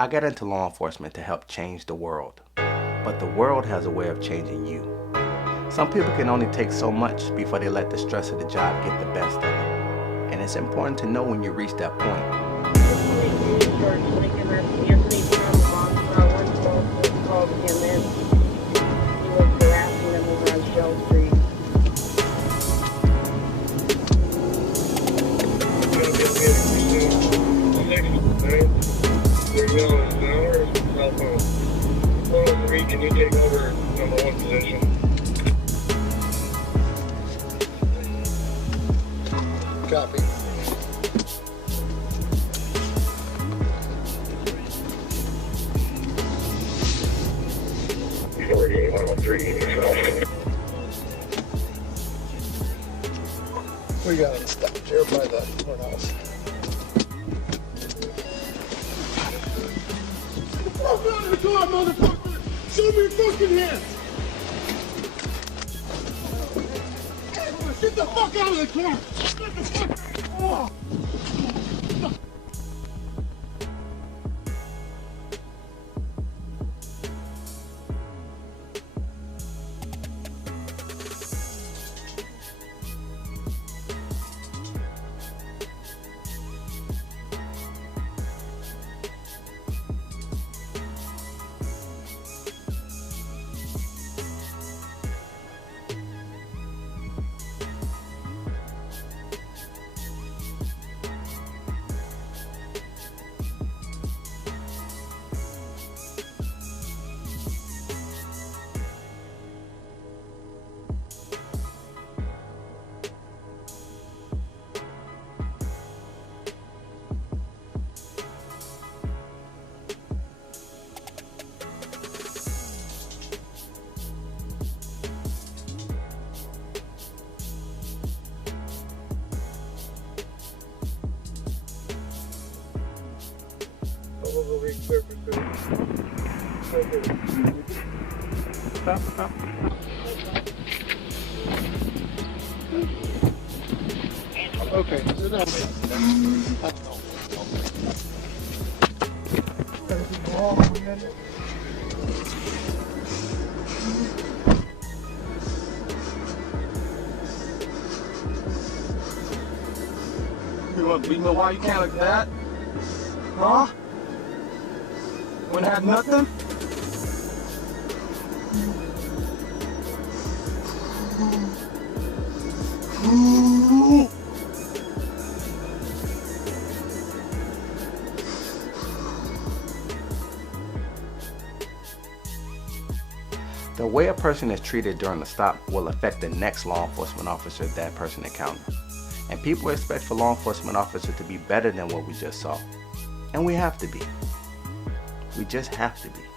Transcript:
I got into law enforcement to help change the world, but the world has a way of changing you. Some people can only take so much before they let the stress of the job get the best of them, and it's important to know when you reach that point. Can you take over number 1 position? Copy. We got it stopped here by the courthouse. Get the fuck out of the car, motherfucker! Show me your fucking hands! Get the fuck out of the car! Get the fuck... Oh. Stop. Okay, sit down. You want to beat me why you can't like that? Huh? When I had nothing? The way a person is treated during the stop will affect the next law enforcement officer that person encounters. And people expect for law enforcement officers to be better than what we just saw. And we have to be. We just have to be.